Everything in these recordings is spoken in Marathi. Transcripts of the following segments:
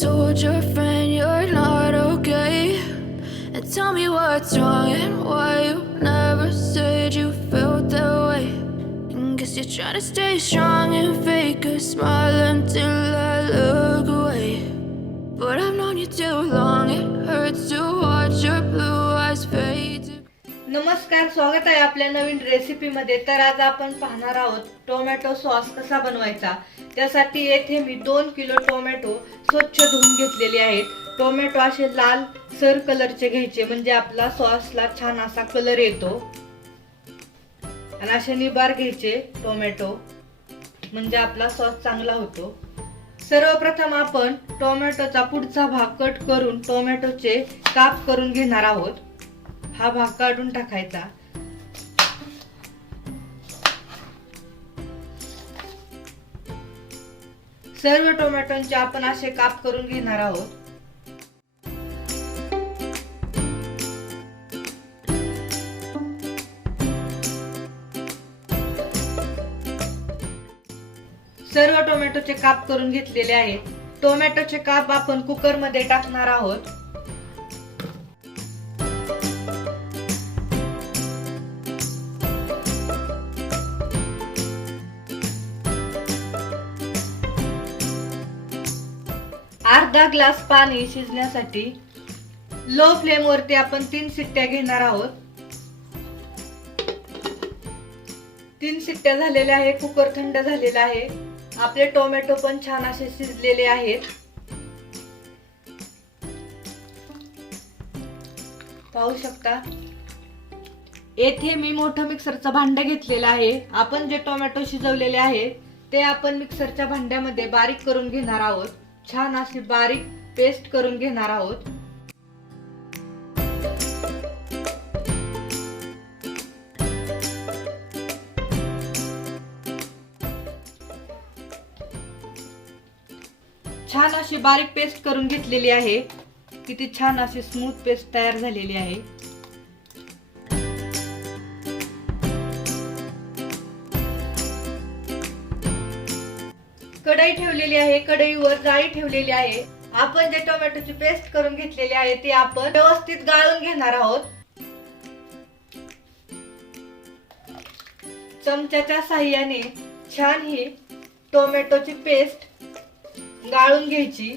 told your friend you're not okay? And tell me what's wrong and why you never said you felt that way. And guess you're trying to stay strong and fake a smile until I look away. But I've known you too long, it hurts to watch your blue eyes fade. नमस्कार, स्वागत आहे आपल्या नवीन रेसिपीमध्ये. तर आज आपण पाहणार आहोत टोमॅटो सॉस कसा बनवायचा. त्यासाठी येथे मी 2 किलो टोमॅटो स्वच्छ धुवून घेतलेले आहेत. टोमॅटो असे लाल सर कलरचे घ्यायचे, म्हणजे आपला सॉसला छान असा कलर येतो. आणि असे निबार घ्यायचे टोमॅटो, म्हणजे आपला सॉस चांगला होतो. सर्वप्रथम आपण टोमॅटोचा पुढचा भाग कट करून टोमॅटोचे काप करून घेणार आहोत. हा भाग काढून टाकायचा. सर्व टोमॅटोंचे आपण असे काप करून घेणार आहोत. सर्व टोमॅटोचे काप करून घेतलेले आहेत. टोमॅटोचे काप आपण कुकर मध्ये टाकणार आहोत. अर्धा ग्लास पाणी शिजण्यासाठी लो फ्लेम वरती आपण 3 शिट्ट्या घेणार आहोत. 3 शिट्ट्या झालेल्या आहे. कुकर थंड झालेला आहे. आपले टोमॅटो पण छान असे शिजलेले आहेत. पाहू शकता. येथे मी मोठं मिक्सरचं भांड घेतलेलं आहे. आपण जे टोमॅटो शिजवलेले आहे ते आपण मिक्सरच्या भांड्यामध्ये बारीक करून घेणार आहोत. छान अशी बारीक पेस्ट करून घेणार आहोत. छान अशी बारीक पेस्ट करून घेतलेली आहे. किती छान अशी स्मूथ पेस्ट तयार झालेली आहे. कढई ठेवलेली आहे. कढईवर जाळी ठेवलेली आहे. आपण जे टोमॅटोची पेस्ट करून घेतलेली आहे ती आपण व्यवस्थित गाळून घेणार आहोत. चमच्याच्या साहाय्याने छान ही टोमॅटोची पेस्ट गाळून घ्यायची.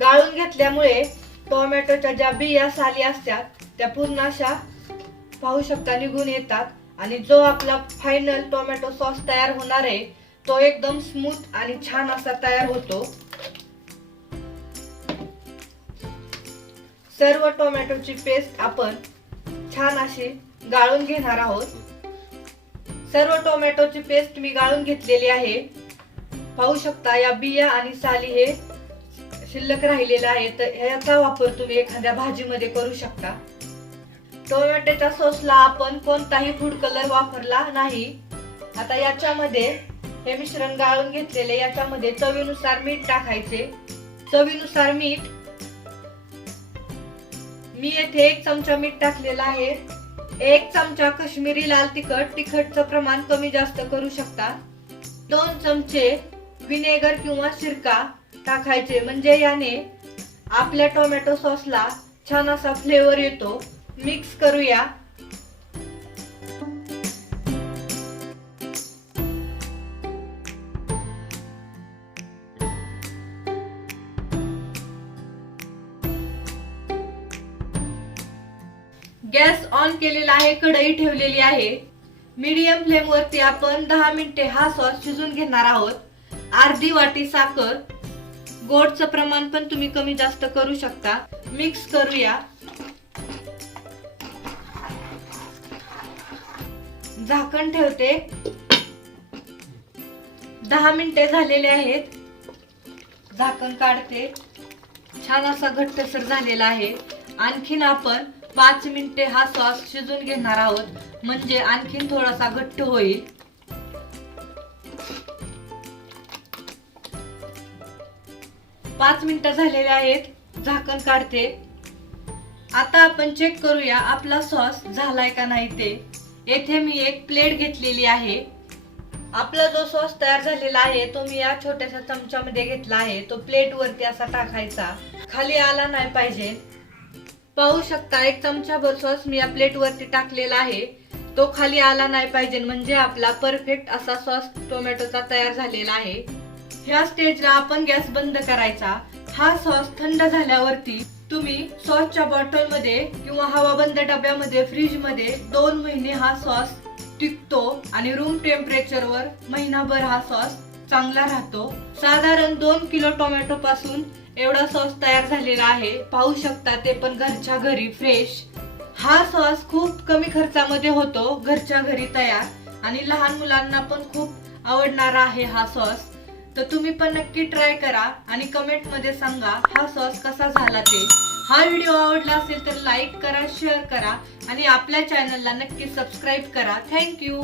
गाळून घेतल्यामुळे टोमॅटोच्या ज्या बिया साली असतात त्या पूर्ण अशा पाहू शकता निघून येतात. आणि जो आपला फायनल टोमॅटो सॉस तयार होणार आहे तो एकदम स्मूथ आणि छान असा तयार होतो. सर्व टोमॅटोची पेस्ट आपण छान अशी गाळून घेणार आहोत. सर्व टोमॅटोची पेस्ट मी गाळून घेतलेली आहे. पाहू शकता या बिया आणि साली हे शिल्लक राहिलेला आहे. तर याचा वापर तुम्ही एखाद्या भाजीमध्ये करू शकता. टोमॅटोच्या सॉसला आपण कोणताही फूड कलर वापरला नाही. आता याच्यामध्ये हे मिश्रण गाळून घेतलेले याच्यामध्ये चवीनुसार मीठ टाकायचे. चवीनुसार मीठ मी येथे 1 चमचा मीठ टाकलेला आहे. 1 चमचा काश्मीरी लाल तिखट. तिखटचं प्रमाण कमी जास्त करू शकता. 2 चमचे विनेगर किंवा सिरका टाकायचे, म्हणजे याने आपल्या टोमॅटो सॉसला छान असा फ्लेवर येतो. मिक्स करूया. गॅस ऑन केलेला आहे. कढई ठेवलेली आहे. मीडियम फ्लेम वरती आपण 10 मिनिटे हा सॉस शिजून घेणार आहोत. अर्धी वाटी साखर. गोडचं प्रमाण पण तुम्ही कमी जास्त करू शकता. मिक्स करूया. झाकण ठेवते. 10 मिनिटे झालेले आहेत. झाकण काढते. छान असा घट्टसर झालेला आहे. आणखीन आपण 5 मिनिटे हा सॉस शिजून घेणार आहोत, म्हणजे आणखीन थोडासा घट्ट होईल. 5 मिनिटं झालेले आहेत. झाकण काढते. आता आपण चेक करूया आपला सॉस झालाय का नाही ते. येथे मी एक प्लेट घेतलेली आहे. आपला जो सॉस तयार झालेला आहे तो मी या छोट्याशा चमच्यामध्ये घेतला आहे. तो प्लेट वरती असा टाकायचा, खाली आला नाही पाहिजे. पाहू शकता 1 चमचाभर सॉस मी या प्लेट वरती टाकलेला आहे. तो खाली आला नाही पाहिजे, म्हणजे आपला परफेक्ट असा सॉस टोमॅटोचा तयार झालेला आहे. ह्या स्टेजला आपण गॅस बंद करायचा. हा सॉस थंड झाल्यावरती तुम्ही सॉसच्या बॉटल मध्ये किंवा हवाबंद डब्यामध्ये फ्रीज मध्ये 2 महिने हा सॉस टिकतो आणि रूम टेम्परेचर वर महिनाभर हा सॉस चांगला राहतो. साधारण 2 किलो टोमॅटो पासून एवढा सॉस तयार झालेला आहे. पाहू शकता, ते पण घरच्या घरी फ्रेश. हा सॉस खूप कमी खर्चामध्ये होतो, घरच्या घरी तयार, आणि लहान मुलांना पण खूप आवडणारा आहे हा सॉस. तर तुम्ही पण नक्की ट्राय करा आणि कमेंट मध्ये सांगा हा सॉस कसा झाला ते. हा व्हिडिओ आवडला असेल तर लाईक करा, शेअर करा आणि आपल्या चॅनलला नक्की सबस्क्राईब करा. थँक्यू.